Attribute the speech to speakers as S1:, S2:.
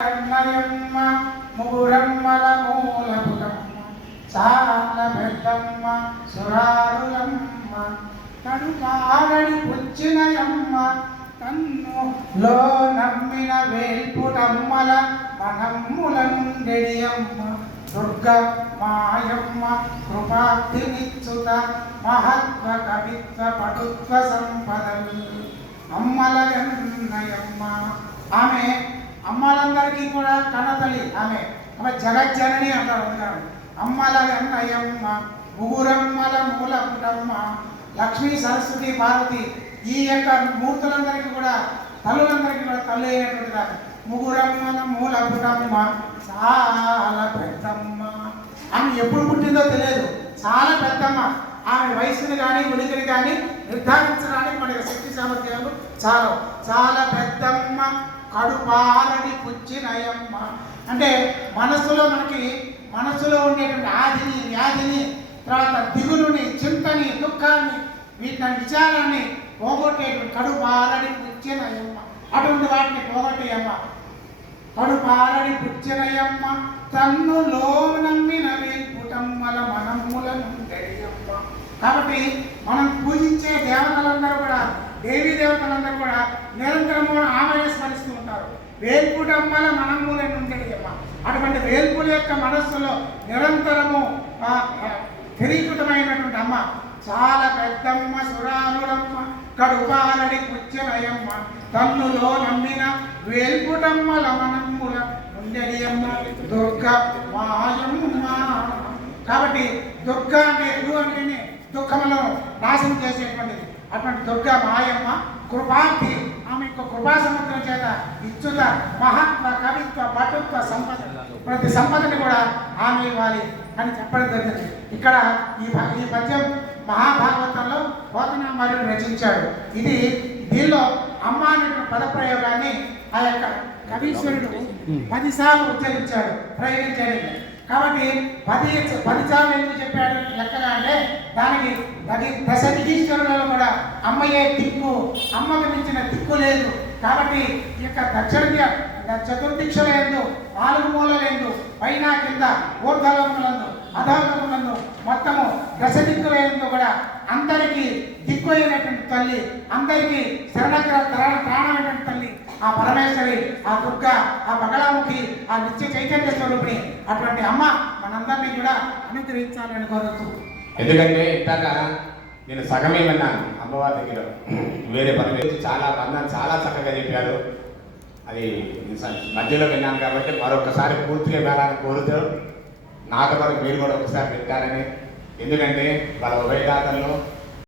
S1: అన్నయమ్మ ముగురమ్మల మూలపుటమ్మ చాల పెద్దమ్మ సురారులమ్మ కడుపారడి పుచ్చినయమ్మ కన్ను లో నమ్మిన వేల్పుటమ్మల మనమ్ముల నుండెడియమ్మ. దుర్గ మాయమ్మ కృపార్థినిచ్చుత మహత్వ కవిత్వ పటుత్వ సంపదలు అమ్మల ఎన్నయమ్మ ఆమె అమ్మాలందరికీ కూడా కన్నతల్లి ఆమె. ఆమె జగజ్జనని అంటారు అందుకని. అమ్మల ముగురమ్మల మూల పుటమ్మ లక్ష్మీ సరస్వతి పార్వతి. ఈ యొక్క మూర్తులందరికీ కూడా తల్లులందరికీ కూడా తల్లి అయినటువంటి ముగురమ్మల మూల పుటమ్మ చాలా పెద్దమ్మ. ఆమె ఎప్పుడు పుట్టిందో తెలియదు. చాలా పెద్దమ్మ. ఆమె వయసుని కానీ ఉనికిని కానీ నిర్ధారించడానికి మనకి శక్తి సామర్థ్యాలు చాలా. చాలా పెద్దమ్మ. కడుపారని పుచ్చినయమ్మ. అంటే మనసులో మనకి మనసులో ఉండేటువంటి ఆదిని వ్యాధిని తర్వాత దిగులుని చింతని దుఃఖాన్ని వీటిని విచారాన్ని పోగొట్టేటువంటి కడుపారని పుచ్చినయమ్మ. అటువంటి వాటిని పోగొట్టేయమ్మ. కడుపారని పుచ్చినయమ్మ తన్నులో నమ్మిన వేల్పుటమ్మల మనమ్ములను తెలియమ్మ కాబట్టి మనం పూజించే దేవతలందరూ కూడా దేవీ దేవతలందరూ కూడా నిరంతరము ఆమె స్మరిస్తూ ఉంటారు. వేల్పుటమ్మల మనమ్ములను అమ్మ అటువంటి వేల్పుల యొక్క మనస్సులో నిరంతరము ఆ, స్థిరీకృతమైనటువంటి అమ్మ. చాలా పెద్దమ్మ సురానుడమ్మ కడుపాలని పుచ్చనయమ్మ తన్నులో నమ్మిన వేల్పుటమ్మల మనమ్ముల ఉండడియమ్మ దుర్గ మాయమ్మ. కాబట్టి దుర్గ అంటే ఎదు అంటేనే దుఃఖములను నాశనం చేసేటువంటిది. అటువంటి దుర్గ మాయమ్మ కృపాంతి. ఆమె యొక్క కృపా సముద్రం చేత ఇచ్చుత మహత్వ కవిత్వ పటుత్వ సంపద ప్రతి సంపదని కూడా ఆమె ఇవ్వాలి అని చెప్పడం జరిగింది. ఇక్కడ ఈ ఈ పద్యం మహాభాగవతంలో పోతనామార్యుడు రచించాడు. ఇది దీనిలో అమ్మ అనేటువంటి పదప్రయోగాన్ని ఆ యొక్క కవీశ్వరుడు పదిసార్లు ఉచ్చరించాడు ప్రయోగించాడు కాబట్టి పది పదిసార్లు ఎందుకు చెప్పాడు లెక్కగా అంటే దానికి దశ దిగీశ్వరులలో అమ్మయే అమ్మయ్యే దిక్కు అమ్మకు మించిన దిక్కు లేదు. కాబట్టి ఈ యొక్క దక్షిణ ది- చతుర్దిక్షల ఎందు నాలుగు మూలల పైన కింద ఊర్ధలోకములందు అధోలోకములందు మొత్తము దశ దిక్కుల ఎందు కూడా అందరికీ దిక్కు అయినటువంటి తల్లి అందరికీ శరణగ్ర ప్రాణమైనటువంటి తల్లి ఆ పరమేశ్వరి ఆ దుర్గ ఆ బగళాముఖి ఆ నిత్య చైతన్య స్వరూపిణి అటువంటి అమ్మ మనందరినీ కూడా అనుగ్రహించాలని కోరుతూ.
S2: ఎందుకంటే ఇందాక నేను సగమే విన్నాను అమ్మవారి దగ్గర. వేరే పని చాలా బంధాన్ని చాలా చక్కగా చెప్పారు. అది మధ్యలో విన్నాను కాబట్టి మరొకసారి పూర్తిగా వెళ్ళాలని కోరుతూ నాతో పాటు మీరు కూడా ఒకసారి వింటారని. ఎందుకంటే వాళ్ళ ఉభయదాతల్లో